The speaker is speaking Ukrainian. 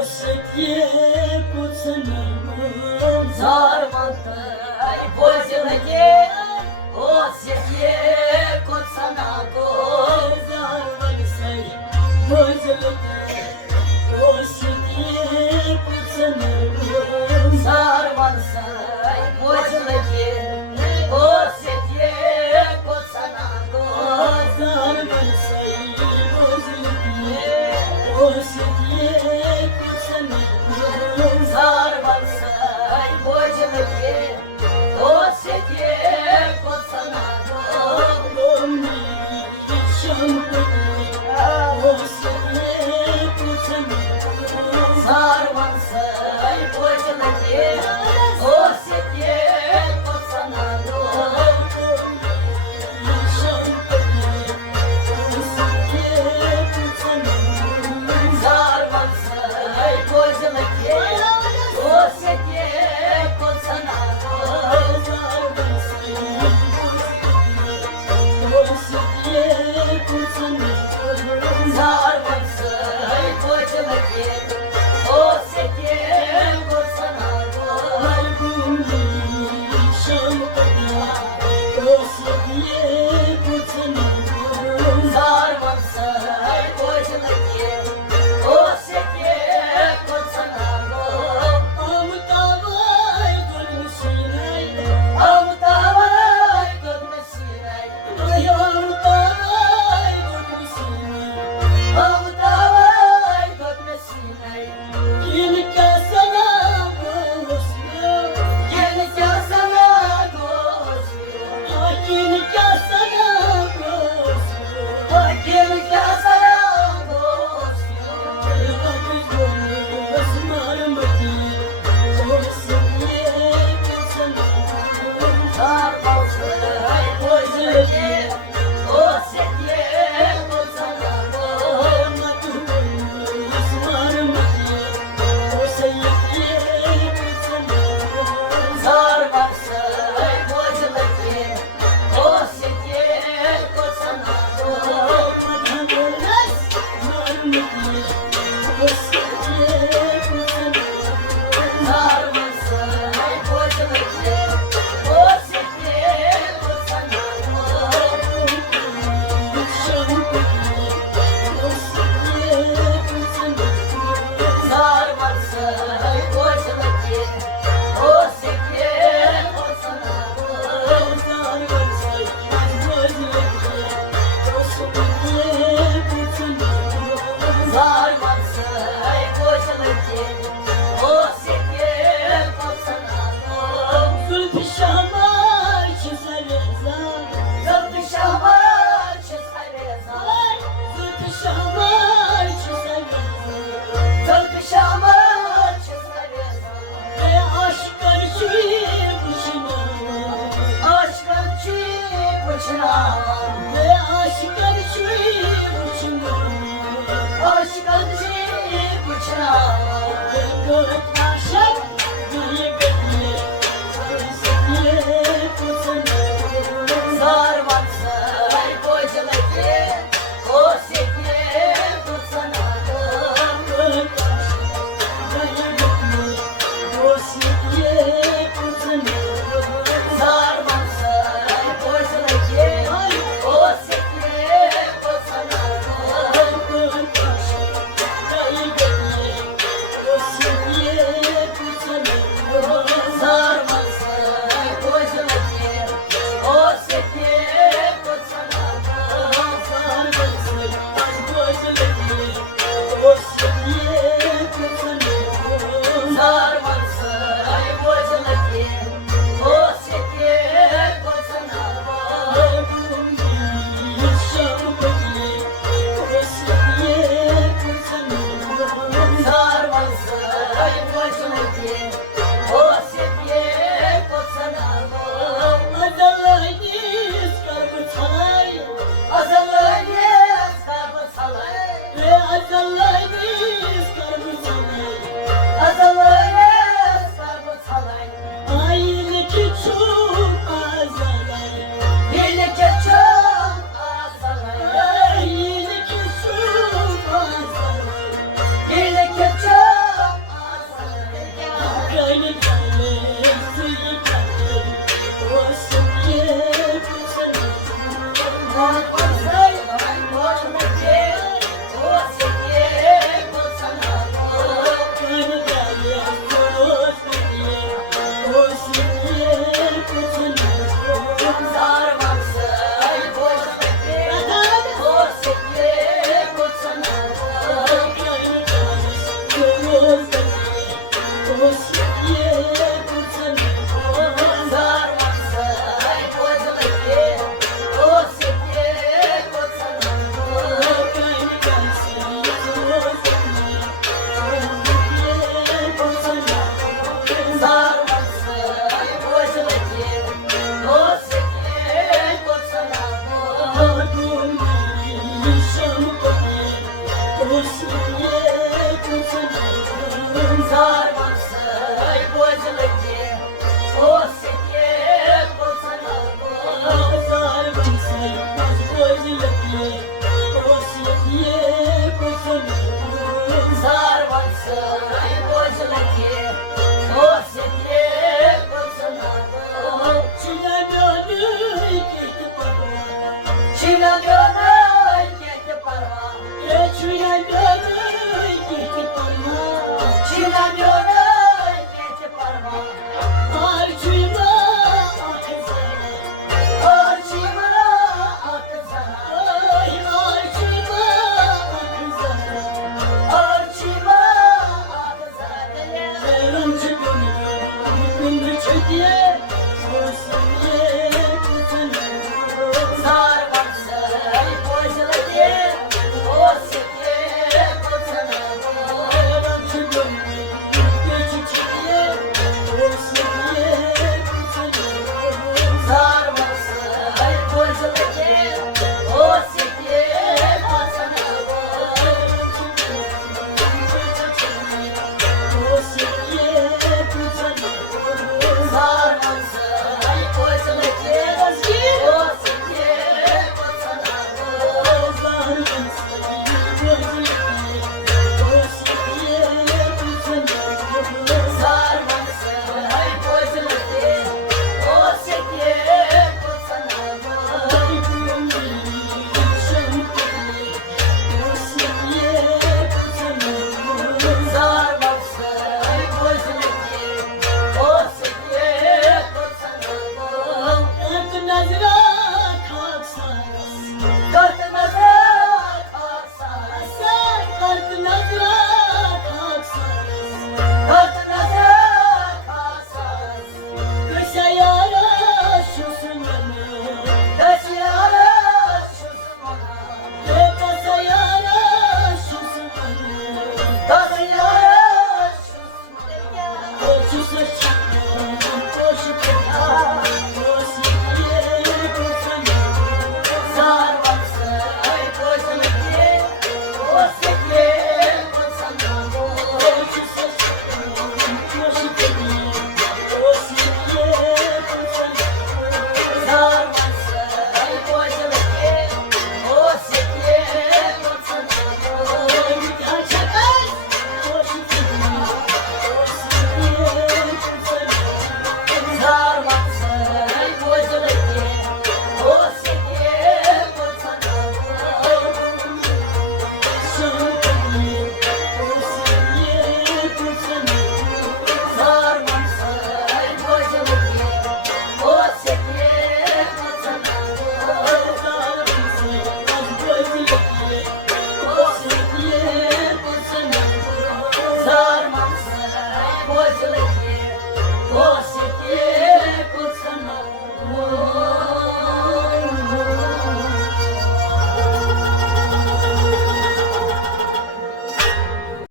Осетье пацаном Зармантай позилаге, осетье коцанаго. Зарвалисай возле Осетье пацаном Зармансай позилаге, осетье коцанаго. Зарвалисай возле Осетье пацаном Зармансай позилаге, осетье коцанаго. Зармансай позилаге, осетье коцанаго. Зармансай позилаге, осетье коцанаго. Зармансай позилаге, осетье коцанаго. Зармансай позилаге, осетье коцанаго. Амутавай гөлмесинай, амутавай гөлмесинай, амутавай гөлмесинай. Gelince sana koşuyor, gelince sana koşuyor, gelince sana koşuyor, gelince sana koşuyor. Zarmansay pozilage, osetye koçanago. Zarmansay pozilage, osetye koçanago. Zarmansay pozilage, osetye koçanago. Зармансай позилаге, осетье коцанаго. Зармансай позилаге, осетье коцанаго. Zulfişamar çizarezan Запрещавай чесарезай, Zulfişamar çizarezan запрещавай чесарезай. Ve aşklar çiğ kuşuna Aşkın çiğ bıçağım, Ve aşklar çiğ kuşuna aşkın çiğ bıçağım. Gök aşak gülü bekle Sarısıye kutsanı Зармансай позилаге, осетье коцанаго. Gök aşak gülü bekle Sarısıye kutsanı Зармансай позилаге, осетье коцанаго. Зармансай позилаге, осетье коцанаго. Зармансай позилаге, осетье коцанаго. Зармансай позилаге, осетье коцанаго. Азалайне скарбы салай, азалайне скарбы салай. Birlik çok azalay, birlik çok Zarvansay bozulaki, o seke bozanago. Zarvansay bozulaki, o seke bozanago. Zarvansay bozulaki, o seke bozanago. Çilemyanı gitti parva, Çilemyanay gitti parva, çilemyanı gitti parva. çilemyanay